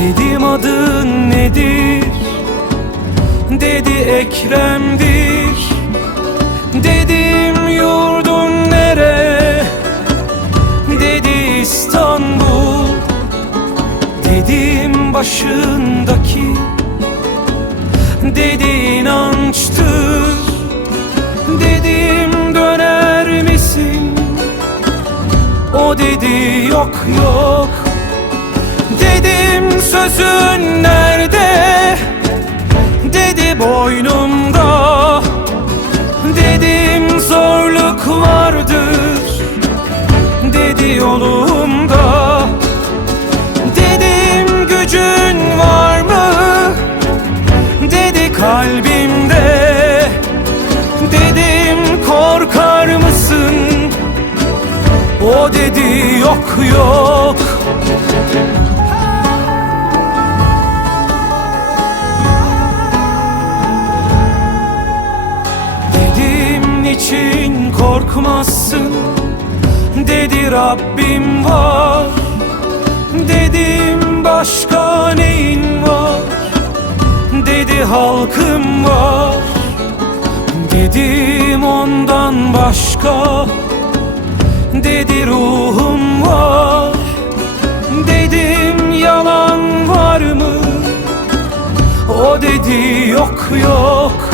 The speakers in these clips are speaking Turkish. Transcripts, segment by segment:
Dedim adın nedir? Dedi Ekrem'dir. Dedim yurdun nere? Dedi İstanbul. Dedim başındaki. Dedi inançtır. Dedim döner misin? O dedi yok yok sözün nerede? Dedi boynumda. Dedim zorluk vardır. Dedi yolumda. Dedim gücün var mı? Dedi kalbimde. Dedim korkar mısın? O dedi yok yok Niçin korkmazsın. Dedi Rabbim var Dedim başka neyin var? Dedi halkım var Dedim ondan başka? Dedi ruhum var Dedim yalan var mı? O dedi yok yok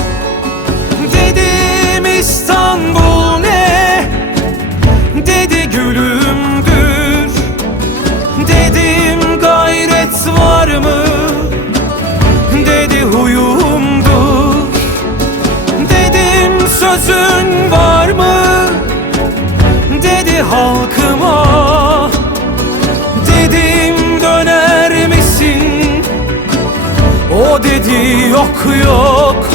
O dedi yok yok